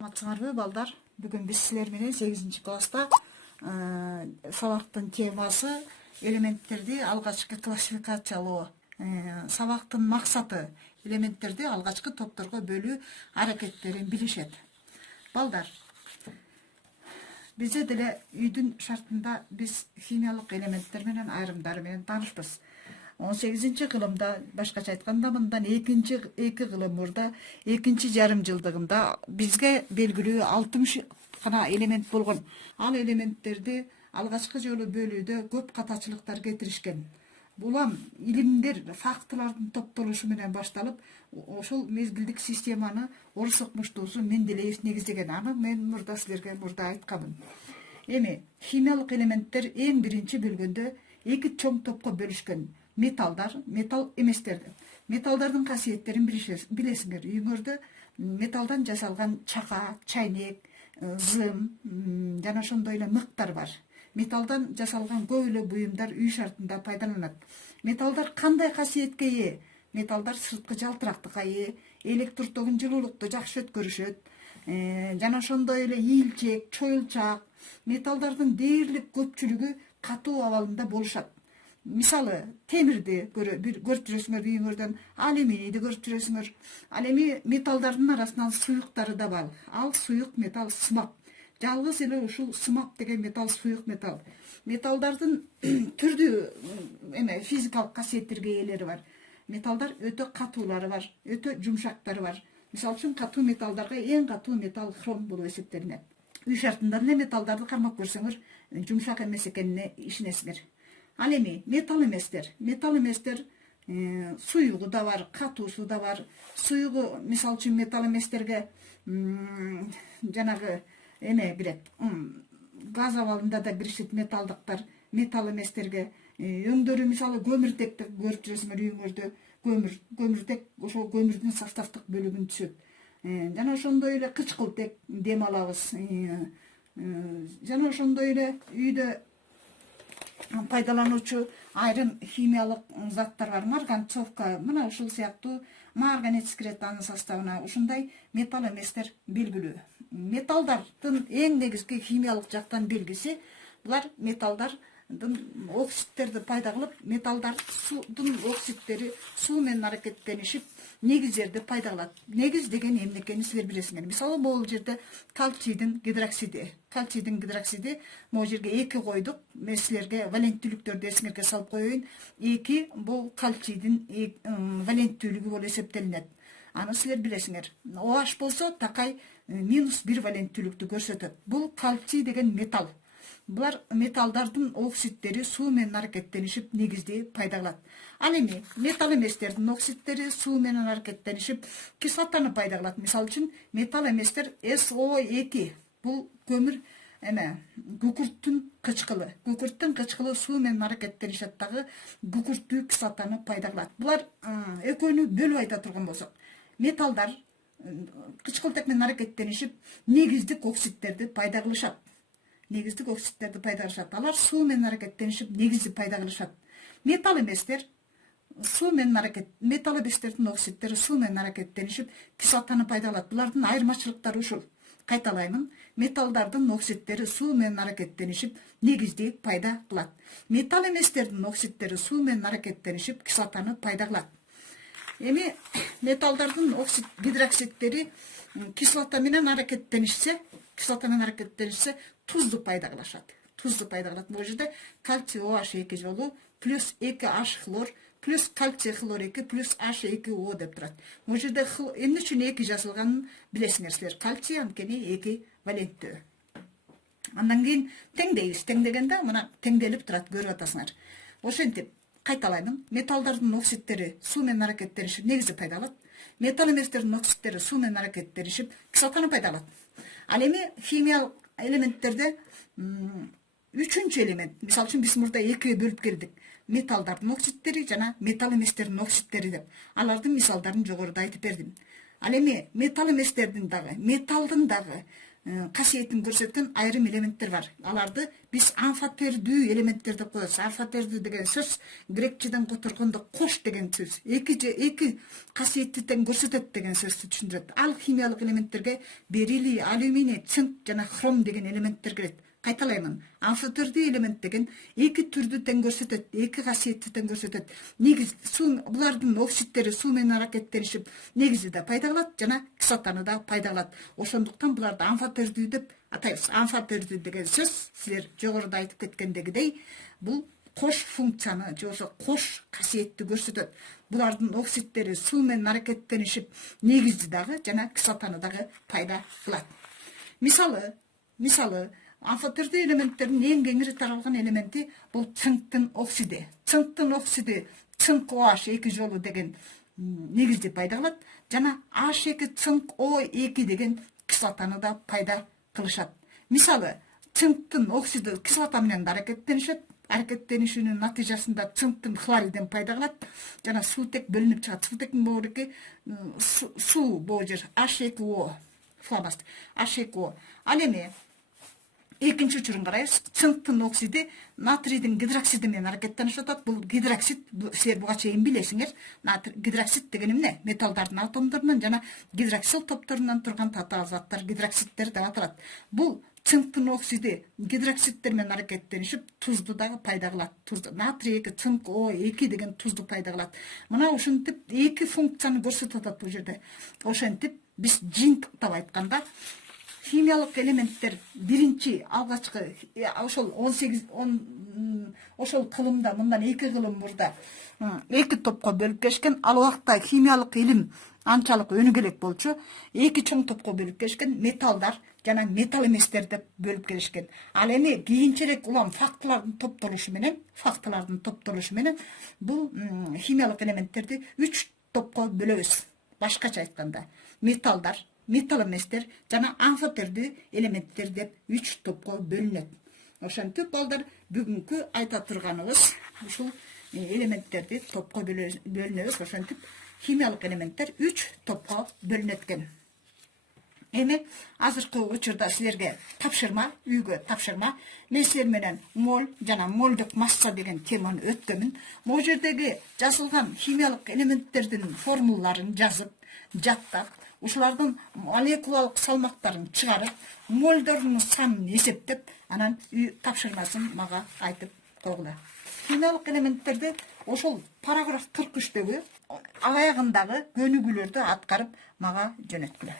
Саламатсыңарбы балдар? Бүгүн биз силер менен 8 класста сабактын темасы элементтерди алгачкы классификациялоо. Сабактын максаты элементтерди алгачкы топторго бөлүү аракеттерин билишет. Балдар, бизде деле үйдүн шартында биз химиялык элементтер менен айрымдары менен таанышпыз. 18 кылымда, башкача айтканда, мындан эки кылым мурда, экинчи жарым жылдыгында бизге белгилүү 60 гана элемент болгон. Ал элементтерди алгачкы жолу бөлүүдө көп катачылыктар кетиришкен. Булам илимдер, фактылардын топтолушу менен башталып, ошол мезгилдик системаны орус окумуштуусу Менделеев негиздеген. Аны мен силерге мурда айтканмын. Эми химиялык элементтер эң биринчи бөлгөндө эки чоң топко бөлүшкөн. Металдар, металл эместерди. Металдардын касиеттерин билесиңер. Үйүңөрдө металдан жасалган чака, чайнек, зым, жана ошондой эле мыктар бар. Металдан жасалган көп эле буюмдар үй шартында пайдаланат. Металдар кандай касиетке ээ? Металдар сырткы жалтырактыкка ээ, электр тогун жылуулукту жакшы өткөрүшөт. Жана ошондой эле ийилчек, чоюлчак. Металдардын дээрлик көпчүлүгү катуу абалында болушат. Мисалы, темирди көрүп жүрөсүңөр, үйүңөрдөн алюминийди көрүп жүрөсүңөр. Ал эми металдардын арасынан суюктары да бар. Ал суюк металл сымап. Жалгыз эле ушул сымап деген металл суюк металл. Металдардын түрдүү физикалык касиеттерге ээлери бар. Металдар өтө катуулары бар, өтө жумшактары бар. Мисалы үчүн катуу металлдарга эң катуу металл хром болуп эсептелинет. Үй шартында эле металлдарды кармап көрсөңөр, жумшак эмес экенине ишенесиңер. Ал эми металл эместер суюгу да бар, катуусу да бар. Суюгу, мисалы үчүн металл эместерге жанагы кирет. Газ абалында да киришет металдыктар, металл эместерге. Өңдөрү мисалы көмүртекти көрүп жүрөсүңөр үйүңөрдө. Көмүртек ошол көмүрдүн составдык бөлүгүн түшөт. Жана ошондой эле кычкылтек дем алабыз. Жана ошондой эле үйдө пайдалануучу айрым химиялык заттар бар. Марганцовка, мына ушул сыяктуу марганец кирет анын составына. Ушундай металл эместер белгилүү. Металлдардын эң негизги химиялык жактан белгиси булар металлдардын оксидтерди пайда кылып, металлдардын оксидтери суу менен аракеттенишип, негиздерди пайда кылат. Негиз деген эмне экенин силер билесиңер. Мисалы, могул жерде кальцийдин гидроксиди, могул жерге 2 койдук. Мен силерге валенттүүлүктөрдү эсиңерге салып коеюн. 2 бул кальцийдин валенттүүлүгү болуп эсептелинет. Аны силер билесиңер. OH болсо такай -1 валенттүүлүктү көрсөтөт. Бул кальций деген металл. Булар металлдардын оксидтери суу менен аракеттенишип, негизди пайда кылат. Ал эми металл эместердин оксидтери суу менен аракеттенишип, кислотаны пайда кылат. Мисалы үчүн металл эместер SO2. Бул көмүр күкүрттүн кычкылы. Күкүрттүн кычкылы суу менен аракеттенишет дагы күкүрттүү кислотаны пайда кылат. Булар экөөнү бөлүп айта турган болсок, металлдар кычкылтек менен аракеттенишип, негиздик оксидтерди пайда кылышат. Алар суу менен аракеттенишип, негизди пайда кылышат. Металл эместердин оксидтери суу менен аракеттенишип, кислотаны пайда кылат. Булардын айырмачылыктары ушул. Кайталаймын. Металлдардын оксидтери суу менен аракеттенишип, негизди пайда кылат. Металл эместердин оксидтери суу менен аракеттенишип, кислотаны пайда кылат. Эми металлдардын гидроксидтери кислота менен аракеттенишсе, тузду пайда кылышат. Бул жерде кальций OH2 жолу плюс 2H хлор плюс кальций хлор 2 плюс H2O деп турат. Бул жерде эмне үчүн 2 жазылганын билесиңер силер. Кальций анткени 2 валенттүү. Андан кийин теңдейбиз. Теңдегенде мына теңделип турат, көрүп атасыңар. Ошентип кайталаймын. Металлдардын оксидтери суу менен аракеттенишип, негизди пайда кылат. Металл эместердин оксидтери суу менен аракеттенишип, кислотаны пайда кылат. Ал эми химиялык элементтерде үчүнчү элемент, мисалы үчүн биз мурда 2 бөлүп келдик. Металлдардын оксидтери жана металл эместердин оксидтери деп. Алардын мисалдарын жогоруда айтып бердим. Ал эми металл эместердин дагы, металлдын дагы касиетин көрсөткөн айрым элементтер бар. Аларды биз амфатердүү элементтер деп коебуз. Амфатердүү деген сөз грекчеден которгондо кош деген сөз. Эки касиетти тең көрсөтөт деген сөздү түшүндүрөт. Ал химиялык элементтерге берилий, алюминий, цинк жана хром деген элементтер кирет. Кайталаймын. Амфатердүү элемент деген эки түрдү тең көрсөтөт, эки касиетти тең көрсөтөт. Негиз булардын оксидтери суу менен аракеттенишип негизи да пайда кылат жана кислотаны да пайда кылат. Ошондуктан буларды амфатердүү деп атайбыз. Амфатердүү деген сөз силер жогоруда айтып кеткендегидей бул кош функцияны же болбосо кош касиетти көрсөтөт. Булардын оксидтери суу менен аракеттенишип негизи дагы жана кислотаны дагы пайда кылат. Мисалы амфатердүү элементтердин эң кеңири таралган элементи бул цинктин оксиди. Цинктин оксиди цинк OH 2 жолу деген негизди пайда кылат жана H2 цинк O2 деген кислотаны да пайда кылышат. Мисалы, цинктин оксиди кислота менен аракеттенишет. Аракеттенишинин натыйжасында цинктин хлоридин пайда кылат жана суутек бөлүнүп чыгат. Суутектин богуруки суу бул жер H2O флабаст. H2O. Ал эми экинчи учурун карайбыз. Цинктин оксиди натрийдин гидроксиди менен аракеттенишип атат. Бул гидроксид, силер буга чейин билесиңер. Гидроксид деген эмне? Металлдардын атомдорунан жана гидроксил топторунан турган татаал заттар гидроксидтер деп аталат. Бул цинктин оксиди гидроксидтер менен аракеттенишип тузду дагы пайда кылат. Натрий 2 цинк O2 деген тузду пайда кылат. Мына ушинтип эки функцияны көрсөтүп атат бул жерде. Ошентип биз жыйынтыктап айтканда химиялык элементтер биринчи алгачкы ошол 18 ошол кылымда мындан 2 кылым мурда эки топко бөлүп кетишкен. Ал убакта химиялык илим анчалык өнүгө элек болчу. Эки чоң топко бөлүп кетишкен. Металлдар жана металл эместер деп бөлүп кетишкен. Ал эми кийинчерээк улам фактылардын топтолушу менен бул химиялык элементтерди 3 топко бөлөбүз. Башкача айтканда, металлдар, металл эместер жана амфатердүү элементтер деп 3 топко бөлүнөт. Ошентип балдар бүгүнкү айта турганыбыз ушул элементтерди топко бөлүнөбүз. Ошентип химиялык элементтер 3 топко бөлүнөт экен. Эми азыркы учурда силерге тапшырма, үйгө тапшырма. Мен силер менен моль жана мольдук масса деген теманы өткөнмүн. Могу жердеги жазылган химиялык элементтердин формулаларын жазып, жаттап, ушулардын молекулалык салмактарын чыгарып, мольдордун санын эсептеп, анан үй тапшырмасын мага айтып койгула. Химиялык элементтерди ошол параграф 43-төгү аягындагы көнүгүүлөрдү аткарып мага жөнөткүлө.